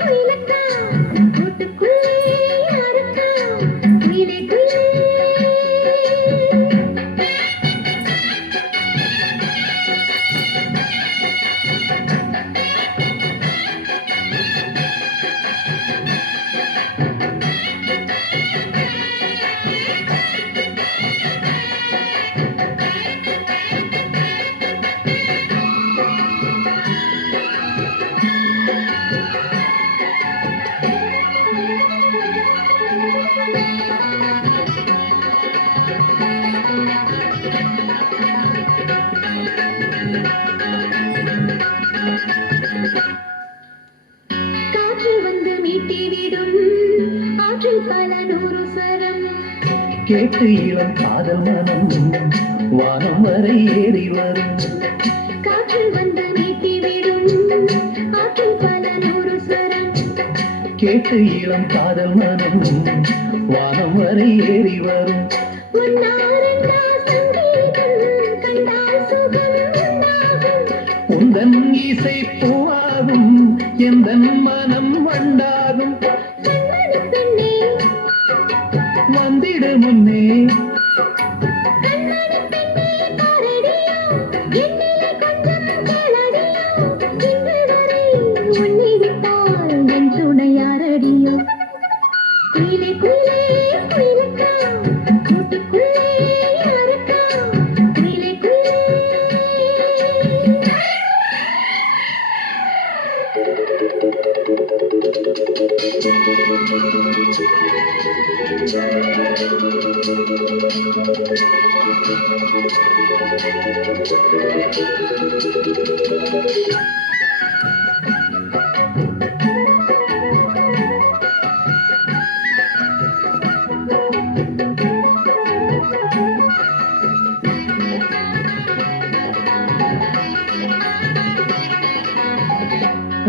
குயிலக்கா கூட்டுக்குள்ளே யாருக்கா குயிலே குயிலே கேட்டு இளம் காதல் மனம் வானம் வரை ஏறி வரும் காற்றில் வந்து நீட்டிவிடும் ஆற்றில் பல நூறு சரம் கேட்டு இளம் காதல் மனம் வானம் வரை ஏறி வரும் உந்தன் இசை பூவாகும் எந்தன் மனம் வண்டாகும் வந்திடு முன்னே துணையாரடியோ குயிலே குயிலே குயிலக்கா கூட்டுக்குள்ளே யாருக்கா குயிலே குயிலே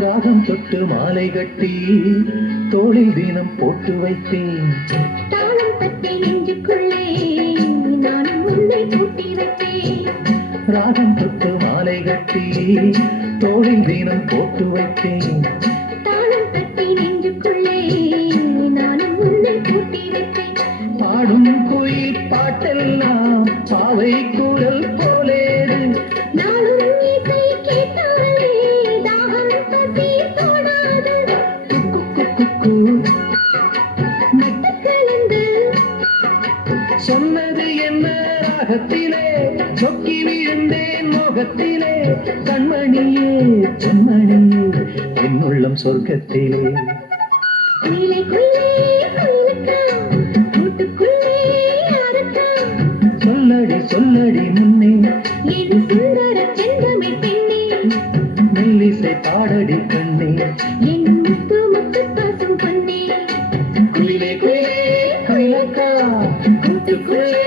ராகம் தொட்டு மாலை கட்டி தோளில் தினம் போட்டு வைத்தேன் தாளம் தட்டி நெஞ்சுக்குள்ளே நானும் உன்னை பூட்டி வைத்தேன் ராகம் தொட்டு மாலை கட்டி தோளில் தினம் போட்டு வைத்தேன் தாளம் தட்டி நெஞ்சுக்குள்ளே நானும் உன்னை பூட்டி வைத்தேன் பாடும் குயில் பாட்டெல்லாம் பாவை குரல் போலேது நாளும் இசை கேட்டாலே தாகம் பசி தோடாது நட்டுக்கலந்து சொன்னது என்ன ராகத்திலே சொக்கி விழுந்தேன் மோகத்திலே கண்மணியே செம்மணியே என் உள்ளம் சொர்க்கத்திலே குயிலே குயிலே குயிலக்கா கூட்டுக்குள்ளே யாருக்கா சொல்லடி சொல்லடி முன்னே என் சுந்தர செந்தமிழ் பெண்ணே மெல்லிசை பாடடி கண்ணே என் முத்து முத்து பாசும் பொன்னே குயிலே குயிலே குயிலக்கா கூட்டுக்குள்ளே